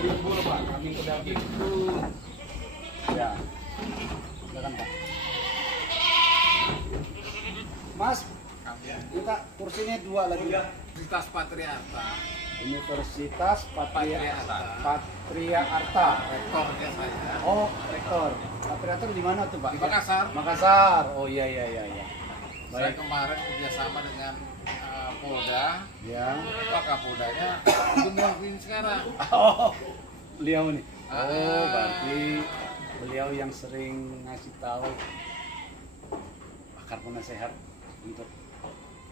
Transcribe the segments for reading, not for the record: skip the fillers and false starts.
ambil dulu Pak, kambing ke daging. Ya, silakan Pak. Mas, kita kursinya 2 lagi. Universitas Patriarta. Universitas Patriarta. Rektornya saya. Oh, rektor. Patriarta di mana tuh Pak? Di Makassar. Makassar. Oh iya. Saya kemarin kerjasama dengan Polda. Ya. Pak Kapoldanya itu mungkin sekarang. Oh, beliau nih. Oh, berarti beliau yang sering ngasih tahu akar penasehat untuk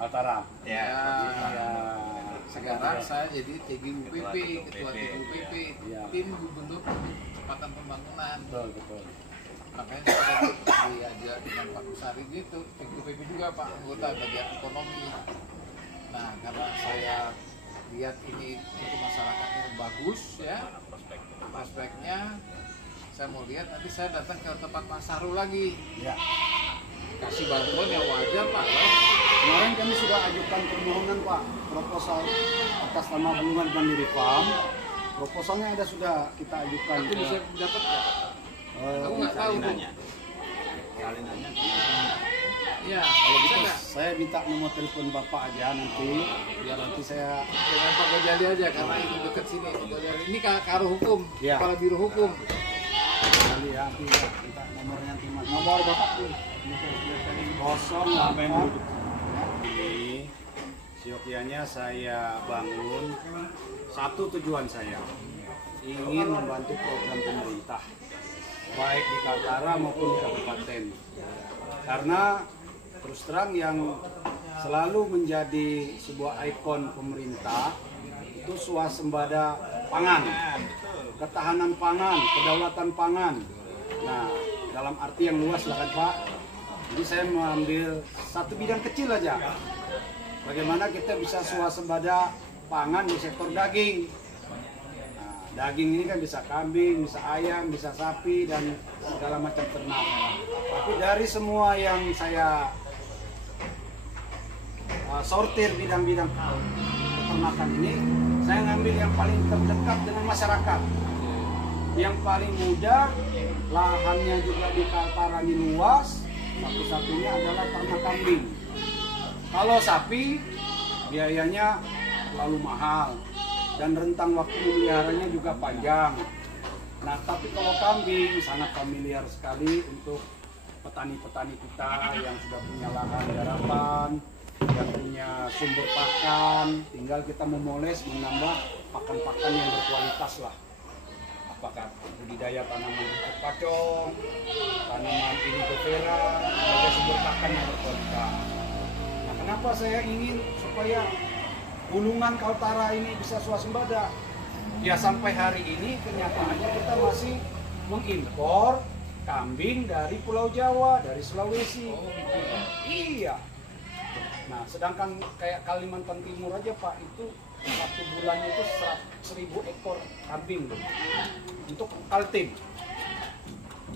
Kaltara. Ya. Ya. Sekarang saya jadi TGUPP, Ketua TGUPP, Ya. Tim Gubernur Percepatan Pembangunan. Betul. Makanya saya diajak dengan Pak Kusari gitu, TGUPP juga Pak, anggota bagian ekonomi. Nah, karena saya lihat ini untuk masyarakatnya bagus ya, prospeknya, saya mau lihat nanti saya datang ke tempat Pak Saru lagi. Ya. Kasih bantuan yang wajar Pak. Kemarin kami sudah ajukan permohonan Pak, proposal atas nama Bendungan Mandiri Farm. Proposalnya ada sudah kita ajukan. Itu bisa dapat nggak? Aku nggak tahu tuh. Salinannya. Iya, Kalau bisa gitu nggak? saya minta nomor telepon Bapak aja nanti, biar nanti saya Dengan Pak Gojali aja karena ini dekat sini. Pak Gojali ini Karo Hukum, Ya. Kepala Biro Hukum. kali ya nanti ya, minta nomornya nanti Mas. Nomor Bapak tuh 08. Ini siokianya saya bangun, satu tujuan saya ingin membantu program pemerintah baik di Kaltara maupun di kabupaten, karena terus terang yang selalu menjadi sebuah ikon pemerintah itu swasembada pangan, ketahanan pangan, kedaulatan pangan. Nah, dalam arti yang luas lah kan Pak. Jadi saya mengambil satu bidang kecil aja. Bagaimana kita bisa swasembada pangan di sektor daging. Nah, daging ini kan bisa kambing, bisa ayam, bisa sapi, dan segala macam ternak. Tapi dari semua yang saya sortir bidang-bidang peternakan ini, saya ngambil yang paling terdekat dengan masyarakat. Yang paling mudah, lahannya juga di Kaltara ini luas, satu-satunya adalah ternak kambing. Kalau sapi, biayanya terlalu mahal dan rentang waktu memeliharanya juga panjang. Nah, tapi kalau kambing sangat familiar sekali untuk petani-petani kita yang sudah punya lahan garapan, yang punya sumber pakan, tinggal kita memoles menambah pakan-pakan yang berkualitas lah. Apakah budidaya tanaman rumput pacong, tanaman inigofera, sebagai sumber pakan yang berkualitas. Nah, kenapa saya ingin supaya gulungan Kaltara ini bisa swasembada? Ya, sampai hari ini kenyataannya kita masih mengimpor kambing dari Pulau Jawa, dari Sulawesi. Iya. Nah, sedangkan kayak Kalimantan Timur aja Pak, itu satu bulannya itu 100.000 ekor kambing untuk Kaltim.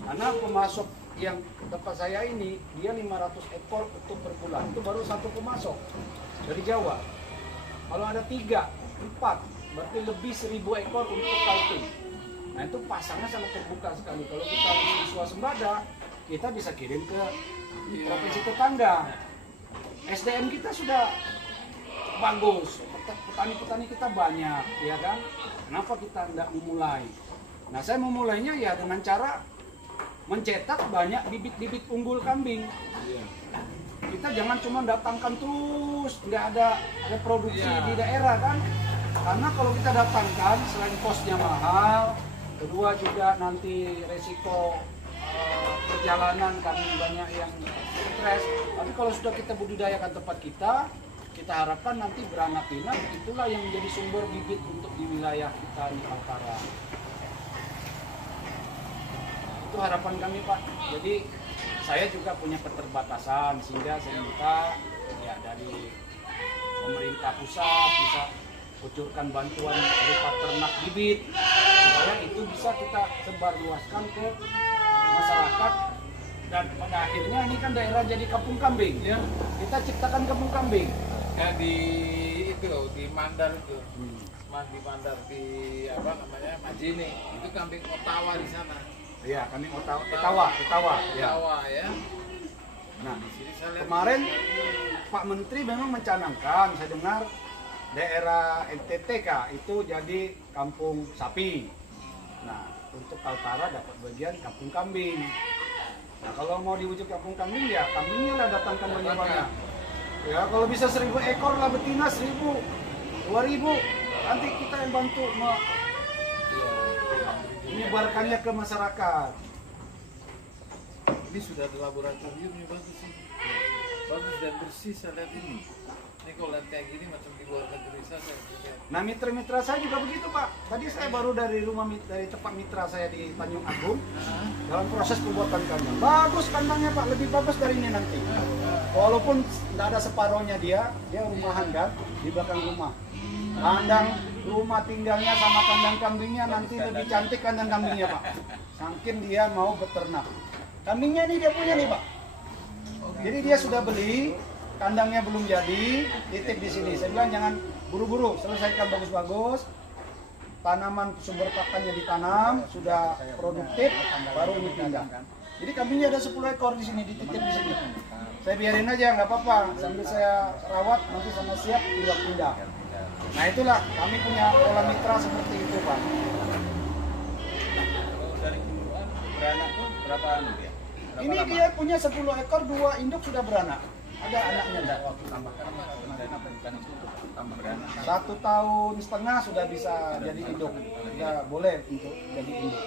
Karena pemasok yang tempat saya ini dia 500 ekor untuk per bulan, itu baru satu pemasok dari Jawa. Kalau ada 3, 4, berarti lebih 1.000 ekor untuk Kaltim. Nah, itu pasarnya sangat terbuka sekali. Kalau kita di swasembada, kita bisa kirim ke provinsi tetangga. SDM kita sudah bagus, petani-petani kita banyak, ya kan? Kenapa kita tidak memulai? Nah, saya memulainya ya dengan cara mencetak banyak bibit-bibit unggul kambing. Kita jangan cuma datangkan terus, nggak ada reproduksi di daerah kan? Karena kalau kita datangkan, selain kosnya mahal, kedua juga nanti resiko perjalanan kami banyak yang stres. Tapi kalau sudah kita budidayakan tempat kita harapkan nanti beranak pinak, itulah yang menjadi sumber bibit untuk di wilayah kita di Kaltara. Itu harapan kami Pak. Jadi saya juga punya keterbatasan, sehingga saya minta ya dari pemerintah pusat bisa kucurkan bantuan berupa ternak bibit supaya itu bisa kita sebarluaskan ke masyarakat, dan pada akhirnya ini kan daerah jadi kampung kambing ya, kita ciptakan kampung kambing Ya di itu loh, di Mandar itu mandi mandar di apa namanya Majene, itu kambing Ottawa di sana. Iya, kami mau tahu Ottawa Etawa, ya. Ottawa ya. Nah, Di sini saya lihat kemarin Pak Menteri memang mencanangkan, saya dengar daerah NTT Kak, itu jadi kampung sapi. Nah, untuk Kaltara dapat bagian kampung kambing. Nah, kalau mau diwujud kampung kambing ya kambingnya lah datangkan banyak-banyak. Ya, kalau bisa 1000 ekor lah betina, 1000, 2000. Nanti kita yang bantu menyebarkannya ke masyarakat. ini sudah ada laboratoriumnya, bagus sih. Bagus dan bersih saya lihat ini. Ini kalau lihat kayak gini macam di luar negeri saja. Nah, mitra-mitra saya juga begitu, Pak. Tadi saya baru dari tempat mitra saya di Tanjung Agung dalam proses pembuatan kandang. Bagus kandangnya, Pak, lebih bagus dari ini nanti. Walaupun tidak ada separohnya dia rumahan kan di belakang rumah. Kandang rumah tinggalnya sama kandang kambingnya nanti lebih cantik kandang kambingnya, Pak. Saking dia mau beternak. Kambingnya ini dia punya nih, Pak. Jadi dia sudah beli, kandangnya belum jadi, titip di sini. Saya bilang jangan buru-buru, selesaikan bagus-bagus. Tanaman sumber pakannya ditanam, sudah produktif, baru ini pindah. Jadi kambingnya ada 10 ekor di sini, dititip di sini. Saya biarin aja, nggak apa-apa. Sambil saya rawat, nanti sama siap pindah. Nah itulah, kami punya pola mitra seperti itu, Pak. Kalau dari indukan beranak tuh berapa anu ya? Berapa Ini lama? dia punya 10 ekor, 2 induk sudah beranak. Ada anaknya enggak? Tambahkan dan apa bukan itu tambah beranak. 1,5 tahun sudah bisa jadi induk, sudah boleh untuk jadi induk.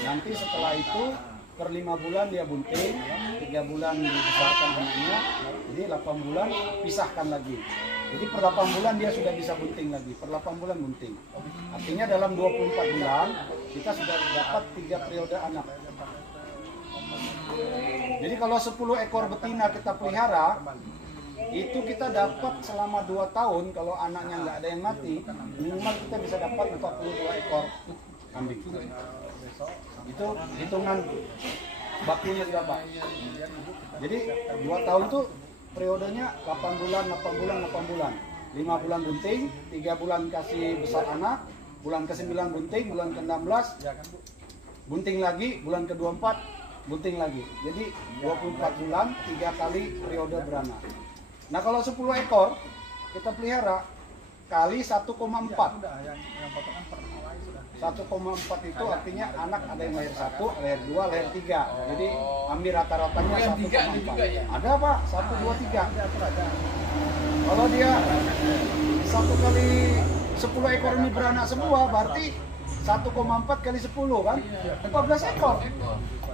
Nanti setelah itu per 5 bulan dia bunting, 3 bulan dibesarkan anaknya, jadi 8 bulan pisahkan lagi. Jadi per 8 bulan dia sudah bisa bunting lagi, per 8 bulan bunting. Artinya dalam 24 bulan kita sudah dapat 3 periode anak. Jadi kalau 10 ekor betina kita pelihara, itu kita dapat selama 2 tahun, kalau anaknya nggak ada yang mati, minimal kita bisa dapat 42 ekor kambing. Itu hitungan bakunya juga, Pak. Jadi 2 tahun tuh periodenya 8 bulan, 8 bulan, 8 bulan. 5 bulan bunting, 3 bulan kasih besar anak, bulan ke-9 bunting, bulan ke-16 bunting lagi, bulan ke-24 bunting lagi. Jadi 24 bulan, 3 kali periode beranak. Nah kalau 10 ekor kita pelihara kali 1,4. 1,4 itu artinya anak ada yang lahir 1, lahir 2, lahir 3. Jadi ambil rata-ratanya 1,4. Ada, Pak, 1, 2, 3. Kalau dia 1 kali 10 ekor ini beranak semua, berarti 1,4 kali 10 kan? 14 ekor.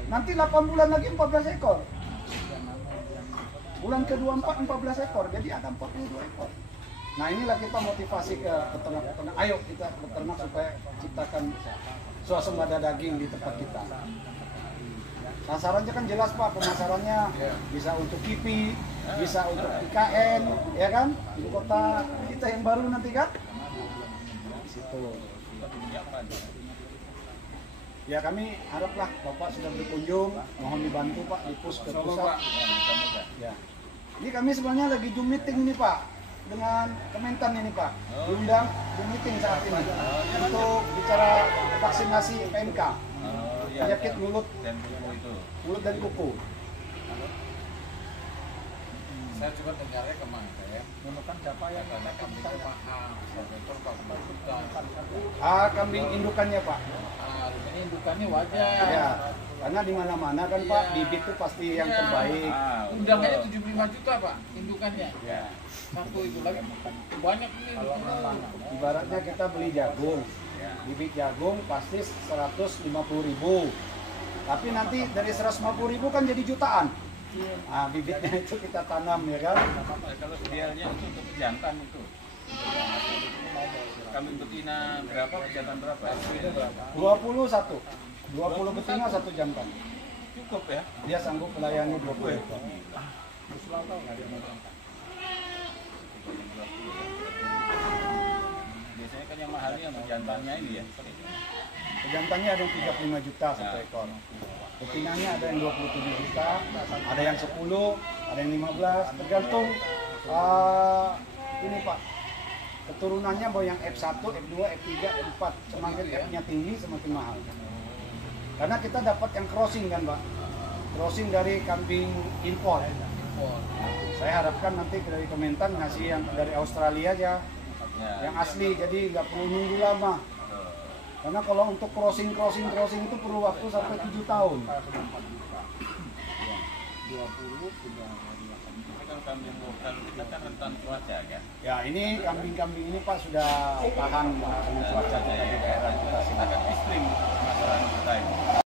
Nanti 8 bulan lagi 14 ekor. Bulan ke-24 14 ekor. Jadi ada 42 ekor. Nah inilah kita motivasi ke peternak-peternak. Ayo kita beternak supaya ciptakan swasembada daging di tempat kita. Sasarannya kan jelas, Pak, pemasarannya bisa untuk KIPI, bisa untuk IKN, ya kan? Ibu kota kita yang baru nanti kan? Di situ. Ya kami haraplah Bapak sudah berkunjung, mohon dibantu, Pak, di pus ke pusat. Ya. Ini kami sebenarnya lagi Zoom meeting ini, Pak, dengan Kementan ini, Pak. Diundang Zoom meeting saat ini untuk bicara vaksinasi PMK, penyakit mulut dan kuku. Saya coba dengarnya kemana ya? Menemukan siapa yang karena kambing mahal, 1 ekor 40 juta. Kambing indukannya, Pak. Ini indukannya wajar. Ya, karena di mana-mana kan, Pak, bibit itu pasti yang terbaik. Undangannya 75 juta, Pak, indukannya. Ya. Satu itu lagi banyak ini. Ibaratnya kita beli jagung, bibit jagung pasti 150.000. Tapi nanti dari 150.000 kan jadi jutaan. Nah, bibitnya itu kita tanam, ya kan? Kalau idealnya itu untuk jantan itu. Kambing betina berapa, jantan berapa? 21. 20 betina, 1 jantan. Cukup ya? Dia sanggup melayani 20 ekor. Biasanya kan yang mahalnya yang jantannya ini ya. Jantannya ada yang 35 juta 1 ekor. Betinanya ada yang 27 juta, ada yang 10, ada yang 15, tergantung ini, Pak, keturunannya bahwa yang F1, F2, F3, F4 semakin Gitu ya? F-nya tinggi semakin mahal. Karena kita dapat yang crossing kan Pak, crossing dari kambing impor. Impor. Saya harapkan nanti dari Kementan ngasih yang dari Australia aja, Ya, yang asli, jadi nggak perlu nunggu lama. Karena kalau untuk crossing itu perlu waktu sampai 7 tahun. 20 sudah. Tapi kalau kambing lokal kita kan rentan cuaca kan. Ya ini kambing-kambing ini Pak sudah tahan dengan cuaca kita di daerah kita sini. Kita kan ekstrim masalah kita ini.